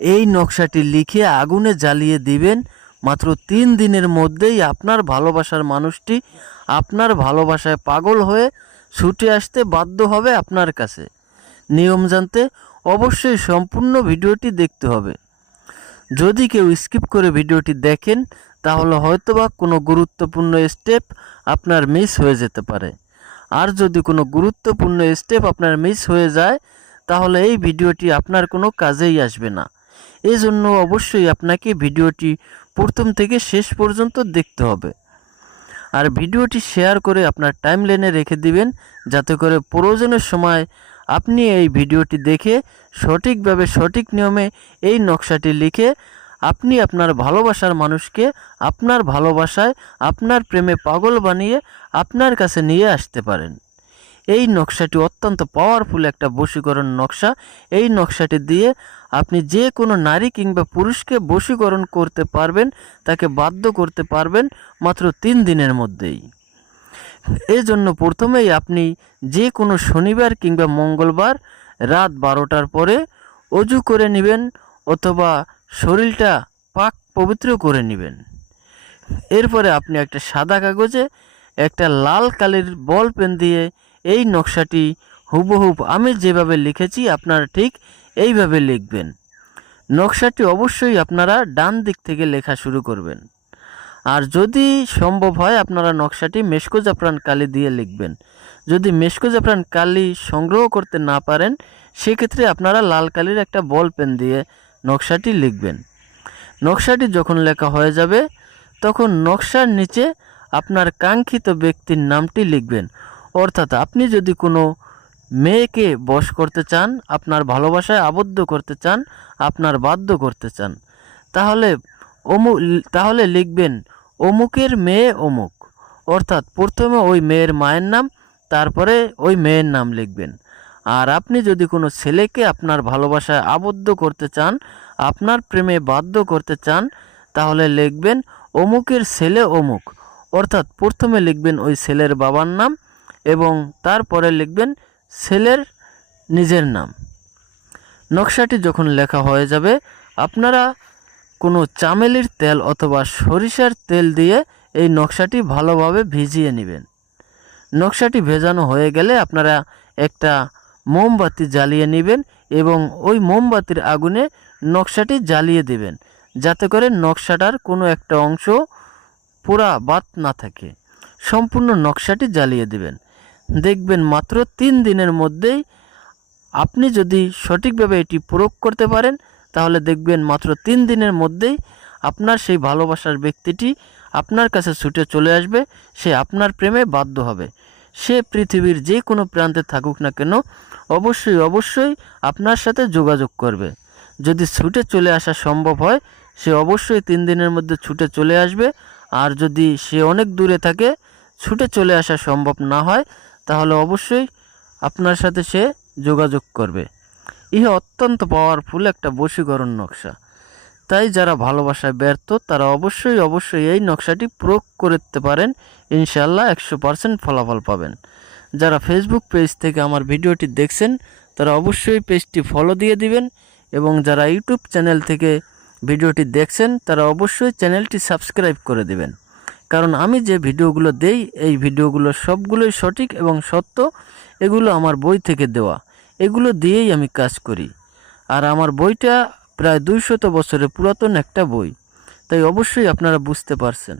এই নকশাটি লিখে আগুনে জ্বালিয়ে দিবেন। মাত্র 3 দিনের মধ্যেই আপনার ভালোবাসার মানুষটি আপনার ভালোবাসায় পাগল হয়ে ছুটে আসতে বাধ্য হবে আপনার কাছে। নিয়ম জানতে অবশ্যই সম্পূর্ণ ভিডিওটি দেখতে হবে। যদি কেউ স্কিপ করে ভিডিওটি দেখেন তাহলে হয়তোবা কোনো গুরুত্বপূর্ণ স্টেপ আপনার মিস হয়ে যেতে পারে। আর যদি কোনো গুরুত্বপূর্ণ স্টেপ আপনার মিস হয়ে যায় তাহলে এই ভিডিওটি আপনার কোনো কাজেই আসবে না। এজন্য অবশ্যই আপনাকে ভিডিওটি প্রথম থেকে শেষ পর্যন্ত দেখতে হবে। আর ভিডিওটি শেয়ার করে আপনার টাইমলাইনে রেখে দিবেন, যাতে করে প্রয়োজনের সময় আপনি এই ভিডিওটি দেখে সঠিকভাবে সঠিক নিয়মে এই নকশাটি লিখে আপনি আপনার ভালোবাসার মানুষকে আপনার ভালোবাসায় আপনার প্রেমে পাগল বানিয়ে আপনার কাছে নিয়ে আসতে পারেন। এই নকশাটি অত্যন্ত পাওয়ারফুল একটা বশীকরণ নকশা। এই নকশাটি দিয়ে আপনি যে কোনো নারী কিংবা পুরুষকে বশীকরণ করতে পারবেন, তাকে বাধ্য করতে পারবেন মাত্র 3 দিনের মধ্যেই। এই জন্য প্রথমেই আপনি যে কোনো শনিবার কিংবা মঙ্গলবার রাত 12টার পরে অজু করে নেবেন অথবা শরীরটা পাক পবিত্র করে নেবেন। এরপরে আপনি একটা সাদা কাগজে একটা লাল কালির বল পেন দিয়ে এই নকশাটি হুবহুব আমি যেভাবে লিখেছি আপনারা ঠিক এইভাবে লিখবেন। নকশাটি অবশ্যই আপনারা ডান দিক থেকে লেখা শুরু করবেন। আর যদি সম্ভব হয় আপনারা নকশাটি মেশকো জাফরান কালি দিয়ে লিখবেন। যদি মেশকো জাফরান কালি সংগ্রহ করতে না পারেন সেক্ষেত্রে আপনারা লাল কালির একটা বল পেন দিয়ে নকশাটি লিখবেন। নকশাটি যখন লেখা হয়ে যাবে তখন নকশার নিচে আপনার কাঙ্ক্ষিত ব্যক্তির নামটি লিখবেন। অর্থাৎ আপনি যদি কোনো মেয়েকে বশ করতে চান, আপনার ভালোবাসায় আবদ্ধ করতে চান, আপনার বাধ্য করতে চান, তাহলে লিখবেন অমুকের মেয়ে অমুক। অর্থাৎ প্রথমে ওই মেয়ের মায়ের নাম, তারপরে ওই মেয়ের নাম লিখবেন। আর আপনি যদি কোনো ছেলেকে আপনার ভালোবাসায় আবদ্ধ করতে চান, আপনার প্রেমে বাধ্য করতে চান, তাহলে লিখবেন অমুকের ছেলে অমুক। অর্থাৎ প্রথমে লিখবেন ওই ছেলের বাবার নাম এবং তারপরে লিখবেন ছেলের নিজের নাম। নকশাটি যখন লেখা হয়ে যাবে আপনারা কোনো চামেলির তেল অথবা সরিষার তেল দিয়ে এই নকশাটি ভালোভাবে ভিজিয়ে নেবেন। নকশাটি ভেজানো হয়ে গেলে আপনারা একটা মোমবাতি জ্বালিয়ে নেবেন এবং ওই মোমবাতির আগুনে নকশাটি জ্বালিয়ে দেবেন, যাতে করে নকশাটার কোনো একটা অংশ পুরা বাদ না থাকে। সম্পূর্ণ নকশাটি জ্বালিয়ে দেবেন। দেখবেন মাত্র 3 দিনের মধ্যেই আপনি যদি সঠিকভাবে এটি প্রয়োগ করতে পারেন তাহলে দেখবেন মাত্র 3 দিনের মধ্যেই আপনার সেই ভালোবাসার ব্যক্তিটি আপনার কাছে ছুটে চলে আসবে। সে আপনার প্রেমে বাধ্য হবে। সে পৃথিবীর যে কোনো প্রান্তে থাকুক না কেন অবশ্যই আপনার সাথে যোগাযোগ করবে। যদি ছুটে চলে আসা সম্ভব হয় সে অবশ্যই 3 দিনের মধ্যে ছুটে চলে আসবে। আর যদি সে অনেক দূরে থাকে, ছুটে চলে আসা সম্ভব না হয়, তাহলে অবশ্যই আপনার সাথে সে যোগাযোগ করবে। ইহা অত্যন্ত পাওয়ারফুল একটা বশীকরণ নকশা। তাই যারা ভালোবাসায় ব্যর্থ তারা অবশ্যই এই নকশাটি প্রয়োগ করতে পারেন। ইনশাআল্লাহ 100% ফলাফল পাবেন। যারা ফেসবুক পেজ থেকে আমার ভিডিওটি দেখছেন তারা অবশ্যই পেজটি ফলো দিয়ে দিবেন এবং যারা ইউটিউব চ্যানেল থেকে ভিডিওটি দেখছেন তারা অবশ্যই চ্যানেলটি সাবস্ক্রাইব করে দিবেন। কারণ আমি যে ভিডিওগুলো দেই এই ভিডিওগুলো সবগুলোই সঠিক এবং সত্য। এগুলো আমার বই থেকে দেওয়া, এগুলো দিয়েই আমি কাজ করি। আর আমার বইটা প্রায় 200 বছরের পুরাতন একটা বই, তাই অবশ্যই আপনারা বুঝতে পারছেন।